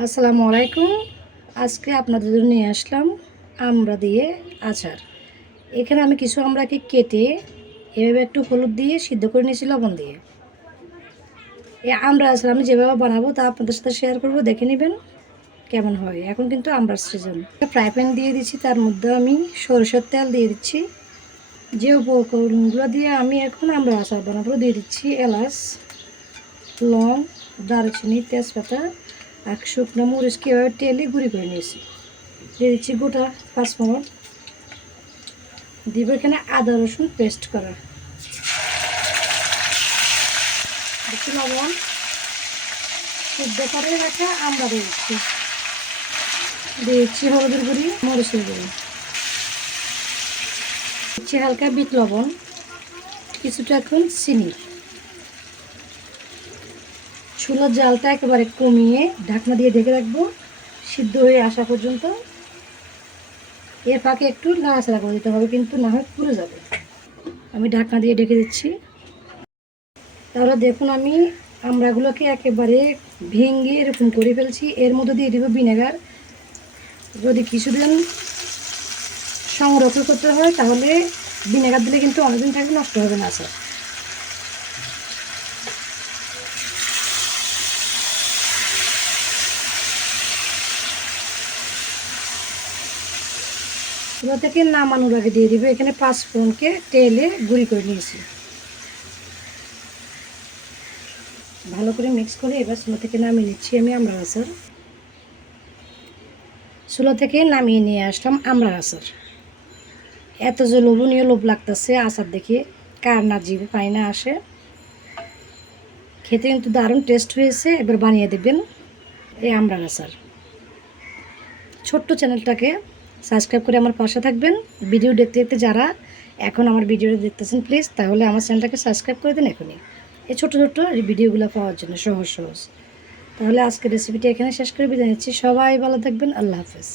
আসসালামু আলাইকুম। আজকে আপনাদের জন্য নিয়ে আসলাম আমরা দিয়ে আচার। এখানে আমি কিছু আমড়াকে কেটে এভাবে একটু হলুদ দিয়ে সিদ্ধ করে নিয়েছি লবণ দিয়ে। এই আমরা আচার আমি যেভাবে বানাবো তা আপনাদের সাথে শেয়ার করব, দেখে নেবেন কেমন হয়। এখন কিন্তু আমরার সিজন ফ্রাই প্যান দিয়ে দিচ্ছি, তার মধ্যে আমি সরষের তেল দিয়ে দিচ্ছি। যে উপকরণগুলো দিয়ে আমি এখন আমরা আচার বানাবো, দিয়ে দিচ্ছি এলাচ, লং, দারচিনি, তেজপাতা এক শুকনো মরিচকে এভাবে তেলে গুঁড়ি করে নিয়েছি? দিয়ে দিচ্ছি গোটা পাঁচফোড়ন। দিব এখানে আদা রসুন পেস্ট করা। দিচ্ছি লবণ। সিদ্ধ করে রাখা আমরা দিয়ে দিচ্ছি। দিয়ে হলুদের গুঁড়ি, মরিচের গুঁড়ি। দিচ্ছি হালকা বিট লবণ, কিছুটা এখন চিনি। চুলার জালটা একেবারে কমিয়ে ঢাকনা দিয়ে ঢেকে রাখব। সিদ্ধ হয়ে আসা পর্যন্ত। এর ফাঁকে একটু নাড়াচাড়া করে দিতে হবে, কিন্তু না হয় পুড়ে যাবে। আমি ঢাকনা দিয়ে ঢেকে দিচ্ছি। তাহলে দেখুন আমি আমড়াগুলোকে একেবারে ভেঙে এরকম করে ফেলছি। এর মধ্যে দিয়ে দেবো ভিনেগার। যদি কিছুদিন সংরক্ষণ করতে হয়, তাহলে ভিনেগার দিলে কিন্তু অনেকদিন থাকবে, নষ্ট হবে না, স্যার। চুলা থেকে নামানোর আগে দিয়ে দিব। এখানে পাঁচ ফোনকে তেলে গুঁড়ি করে নিয়েছি। ভালো করে মিক্স করে এবার চুলা থেকে নামিয়ে নিচ্ছি আমি আমরা আচার। চুলা থেকে নামিয়ে নিয়ে আসলাম আমরা আচার। এত যে লোভনীয় লোভ লাগতেছে আচার দেখে, কার না জিভে পাই না আসে। খেতে কিন্তু দারুণ টেস্ট হয়েছে। এবার বানিয়ে দেবেন এই আমরা আচার। ছোট্ট চ্যানেলটাকে সাবস্ক্রাইব করে আমার পাশে থাকবেন। ভিডিও দেখতে দেখতে যারা এখন আমার ভিডিওটা দেখতেছেন প্লিজ তাহলে আমার চ্যানেলটাকে সাবস্ক্রাইব করে দিন এখনই। এই ছোটো ছোটো ভিডিওগুলো পাওয়ার জন্য সহজ সহজ। তাহলে আজকে রেসিপিটি এখানে শেষ করে বিদায় নিচ্ছি। সবাই ভালো থাকবেন। আল্লাহ হাফেজ।